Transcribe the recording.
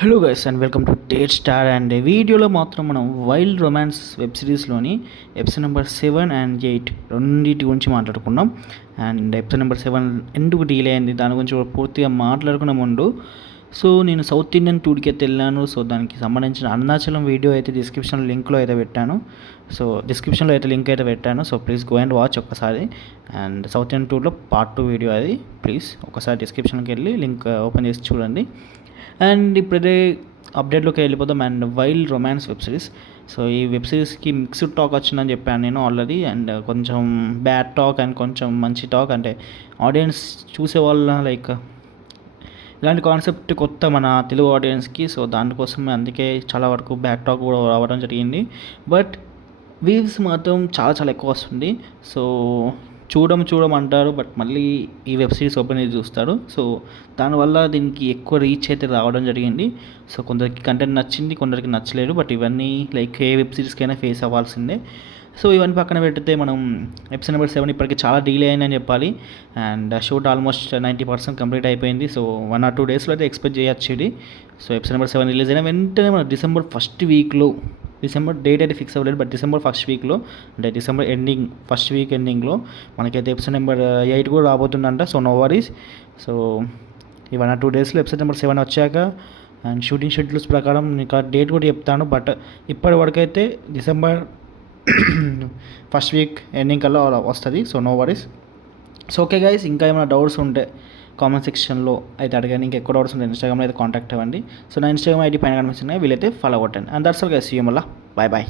Hello guys and welcome to Date Star. And వీడియోలో మాత్రం మనం వైల్డ్ రొమాన్స్ వెబ్ సిరీస్లోని ఎపిసోడ్ నెంబర్ 7 and 8 రెండింటి గురించి మాట్లాడుకున్నాం. అండ్ ఎపిసోడ్ నెంబర్ 7 ఎందుకు డీలే అయింది దాని గురించి పూర్తిగా మాట్లాడుకునే ముందు నేను సౌత్ ఇండియన్ టూర్కి అయితే వెళ్ళాను. సో దానికి సంబంధించిన అరుణాచలం వీడియో అయితే డిస్క్రిప్షన్ లింక్లో అయితే పెట్టాను. డిస్క్రిప్షన్లో అయితే లింక్ అయితే పెట్టాను. So please go and watch ఒక్కసారి. అండ్ సౌత్ ఇండియన్ టూర్లో పార్ట్ 2 వీడియో అది ప్లీజ్ ఒకసారి డిస్క్రిప్షన్కి వెళ్ళి లింక్ ఓపెన్ చేసి చూడండి. అండ్ ఇప్పుడైతే అప్డేట్లోకి వెళ్ళిపోదాం. And wild romance web series. So ఈ వెబ్ సిరీస్కి మిక్స్డ్ టాక్ వచ్చిందని చెప్పాను నేను ఆల్రెడీ. అండ్ కొంచెం బ్యాడ్ టాక్ అండ్ కొంచెం మంచి టాక్, అంటే ఆడియన్స్ చూసే వాళ్ళ లైక్ ఇలాంటి కాన్సెప్ట్ కొత్త మన తెలుగు ఆడియన్స్కి. సో దానికోసం అందుకే చాలా వరకు బ్యాడ్ టాక్ కూడా రావడం జరిగింది. బట్ వ్యూస్ మాత్రం చాలా చాలా ఎక్కువ వస్తుంది. సో చూడమంటారు, బట్ మళ్ళీ ఈ వెబ్ సిరీస్ ఓపెన్ చేసి చూస్తారు. సో దానివల్ల దీనికి ఎక్కువ రీచ్ అయితే రావడం జరిగింది. సో కొందరికి కంటెంట్ నచ్చింది, కొందరికి నచ్చలేదు. బట్ ఇవన్నీ లైక్ ఏ వెబ్ సిరీస్కైనా ఫేస్ అవ్వాల్సిందే. సో ఇవన్నీ పక్కన పెడితే మనం ఎపిసోడ్ నెంబర్ 7 ఇప్పటికి చాలా డీలే అయిందని చెప్పాలి. అండ్ షూట్ ఆల్మోస్ట్ 90% కంప్లీట్ అయిపోయింది. సో 1 or 2 డేస్లో అయితే ఎక్స్పెక్ట్ చేయొచ్చు ఇది. సో ఎపిసోడ్ నెంబర్ 7 రిలీజ్ అయిన వెంటనే మన డిసెంబర్ డేట్ అయితే ఫిక్స్ అవ్వలేదు, బట్ డిసెంబర్ ఫస్ట్ వీక్లో, అంటే డిసెంబర్ ఫస్ట్ వీక్ ఎండింగ్లో మనకైతే ఎపిసోడ్ నెంబర్ 8 కూడా రాబోతుందంట. So no worries. సో ఈ 1 or 2 డేస్లో ఎపిసోడ్ నెంబర్ 7 వచ్చాక అండ్ షూటింగ్ షెడ్యూల్స్ ప్రకారం ఇంకా డేట్ కూడా చెప్తాను. బట్ ఇప్పటి వరకు అయితే డిసెంబర్ ఫస్ట్ వీక్ ఎండింగ్ కల్లా వస్తుంది. So no worries. So okay guys, ఇంకా ఏమైనా డౌట్స్ ఉంటే కామెంట్ సెక్షన్లో అయితే అడగండి. ఇంకా ఎక్కువ డౌట్స్ ఉంటే ఇన్స్టాగ్రామ్లో అయితే కాంటాక్ట్ అవ్వండి. సో నా ఇన్స్టాగ్రామ్ ఐడి పైన కనిపిస్తున్నాయి, వీలైతే ఫాలో కొట్టండి. And that's all guys, see you మళ్ళీ. Bye bye.